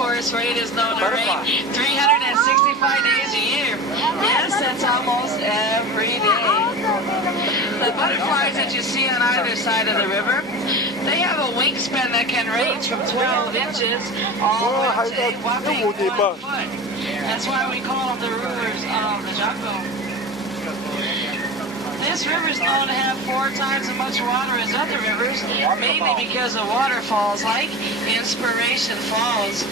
rainforest rain is known to rain 365 days a year. Yes, that's almost every day. The butterflies that you see on either side of the river, they have a wingspan that can range from 12 inches all the way to a whopping 1 foot. That's why we call them the rivers of the jungle. This river is known to have 4 times as much water as other rivers, mainly because of waterfalls like Inspiration Falls.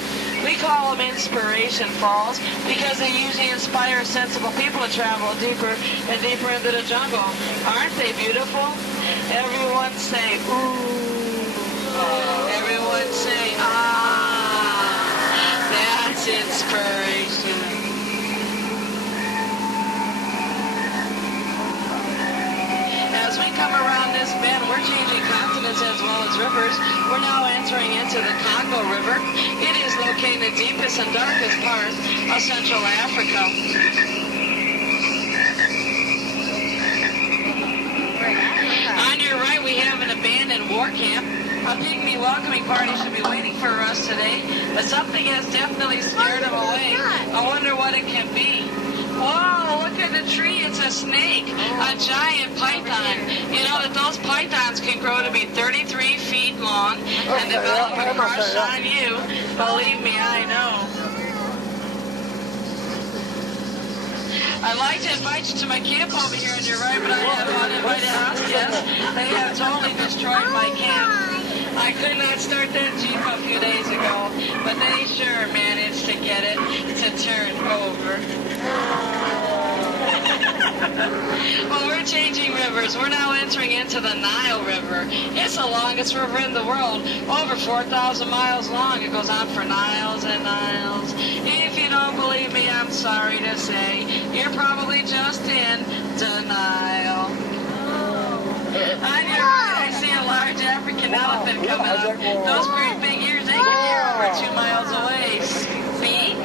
We call them Inspiration Falls because they usually inspire sensible people to travel deeper and deeper into the jungle. Aren't they beautiful? Everyone say, ooh. Everyone say, ah. That's inspiration. As we come around this bend, we're changing continents as well as rivers. We're now entering into the Congo River. It is located in the deepest and darkest part of Central Africa. On your right, we have an abandoned war camp. A pygmy welcoming party should be waiting for us today, but something has definitely scared them away. I wonder what it can be. Whoa, look at the tree, it's a snake, a giant python. You know that those pythons can grow to be 33 feet long and develop a crush on you. Believe me, I know. I'd like to invite you to my camp over here on your right, but I have uninvited house guests. They have totally destroyed my camp. I could not start that Jeep a few days ago, but they sure managed to get it to turn over. Well, we're changing rivers. We're now entering into the Nile River. It's the longest river in the world, over 4,000 miles long. It goes on for miles and miles. If you don't believe me, I'm sorry to say, you're probably just in denial. On your right, I see a large African elephant coming up. Those great big ears, they can hear over 2 miles away. Speak.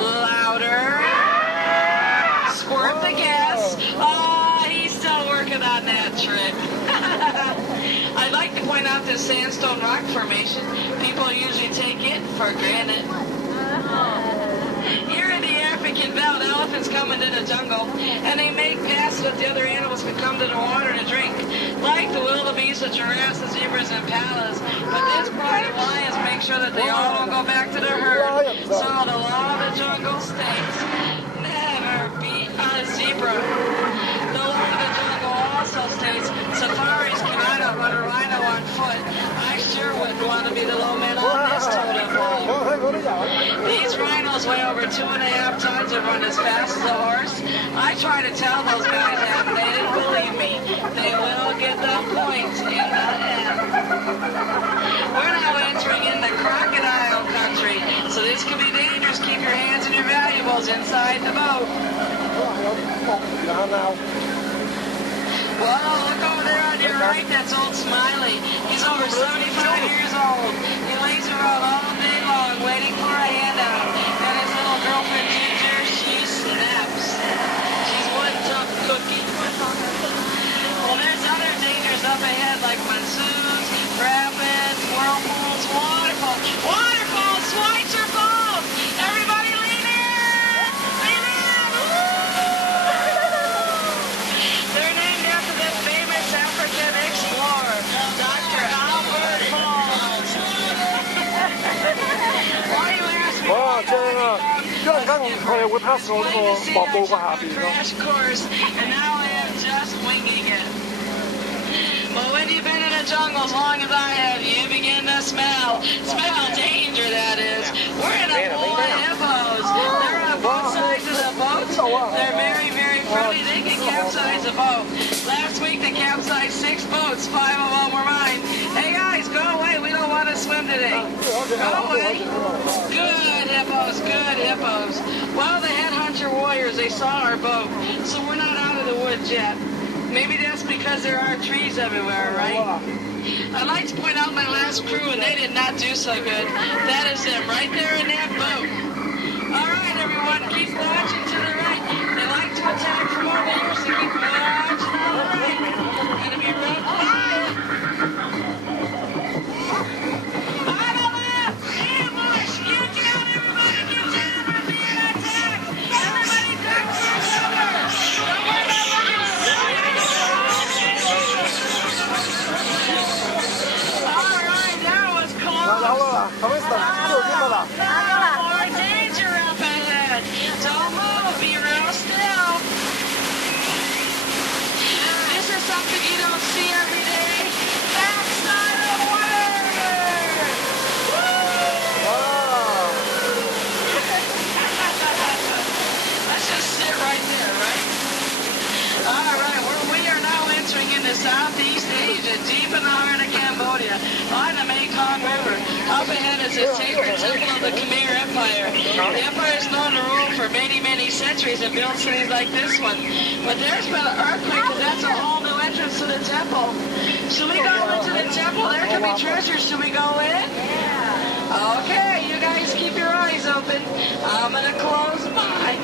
Louder. Squirt the gas. Oh, he's still working on that trick. I'd like to point out this sandstone rock formation. People usually take it for granted. Here in the African belt, elephants come into the jungle, and they make paths so that the other animals can come to the water to drink, like the wildebeest, the giraffes, the zebras, and pandas. But this pride of lions make sure that they all don't go back to their herd. So the law of the jungle states, never be a zebra. The law of the jungle also states, safaris cannot outrun a rhino on foot. I sure wouldn't want to be the low man on this totem pole. These rhinos weigh over 2.5 tons and run as fast as a horse. I try to tell those guys that, and they didn't believe me. They will get the point in the end. We're now entering into crocodile country, so this could be dangerous. Keep your hands and your valuables inside the boat. Whoa, look over there on your right, that's old Smiley. He's over 75 years old. He lays around all day long waiting for a handout. And his little girlfriend Ginger, she snaps. She's one tough cookie. Well, there's other dangers up ahead like monsoons, rapids, whirlpools, waterfalls. Waterfalls, Schweitzer Falls! Everybody lean in! Lean in! They're named after the famous African explorer, Dr. Albert Falls. Why you ask me? Crash course, and now I am just winging it. Well, when you've been in a jungle as long as I have, you begin to smell danger, that is. We're in a full of hippos. They're on both sides of the boat. They're very, very friendly. They can capsize a boat. Last week they capsized 6 boats. 5 of them were mine. Hey guys, go away. We don't want to swim today. Go away. Good hippos, good hippos. Well, the headhunter warriors, they saw our boat, so we're not out of the woods yet. Maybe that's because there are trees everywhere, right? I'd like to point out my last crew, and they did not do so good. That is them, right there in that boat. All right, everyone, keep watching to the right. They like to attack from over here, so keep watching on the right. Gonna be real quiet. On the left! More danger up ahead. Don't move. Be real still. This is something you don't see every day. Backside of water. Whoa. Let's just sit right there, right? All right, we are now entering into Southeast Asia, deep in the heart of Cambodia, on the Mekong River. Up ahead is the sacred temple of the Khmer Empire. The empire is known to rule for many, many centuries and build cities like this one. But there's been an earthquake, and that's a whole new entrance to the temple. Should we go into the temple? There could be treasures. Should we go in? Yeah. Okay, you guys keep your eyes open. I'm going to close mine.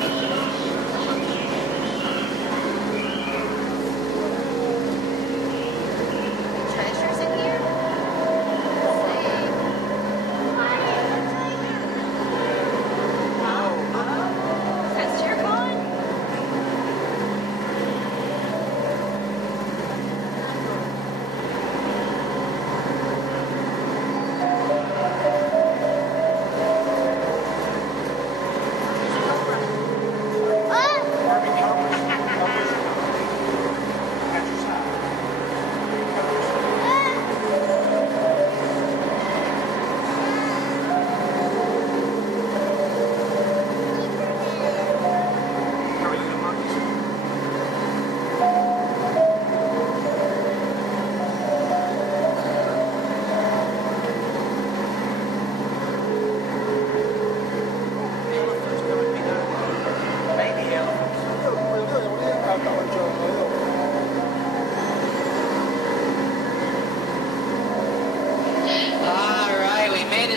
Treasures in here? That's your con?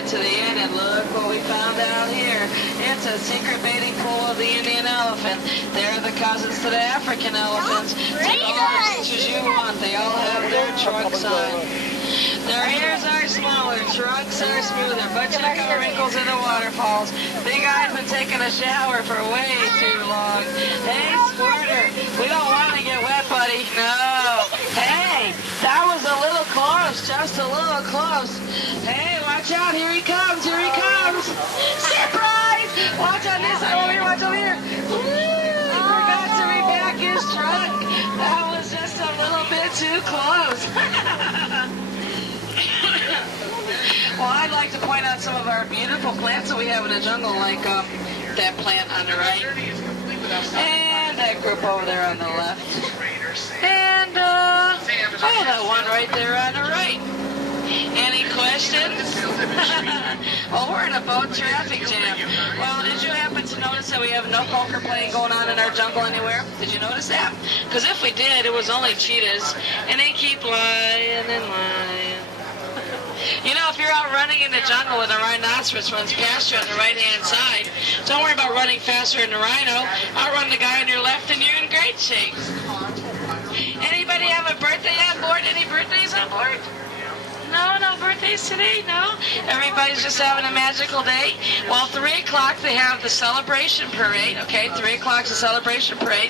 To the end, and look what we found out here. It's a secret mating pool of the Indian elephant. They're the cousins to the African elephants. Take all the pictures you want. They all have their trunks on. Their ears are smaller, trunks are smoother, but check out wrinkles in the waterfalls. Big Eye's been taking a shower for way too long. Hey, Squirter, we don't want to get wet, buddy. No. Hey, that was a little close, just a little close. Hey, watch out, here he comes, here he comes. Surprise! Watch on this side, over here, watch over here. He forgot to repack his trunk. That was just a little bit too close. Well, I'd like to point out some of our beautiful plants that we have in the jungle, like that plant on the right, and that group over there on the left, and that one right there on the right. Any questions? Well, we're in a boat traffic jam. Well, did you happen to notice that we have no poker playing going on in our jungle anywhere? Did you notice that? Because if we did, it was only cheetahs, and they keep lying and lying. You know, if you're out running in the jungle and a rhinoceros runs past you on the right-hand side, don't worry about running faster than the rhino. Outrun the guy on your left and you're in great shape. Anybody have a birthday on board? Any birthdays on board? No birthdays today, no? Everybody's just having a magical day? Well, 3 o'clock they have the celebration parade, okay? 3 o'clock's the celebration parade.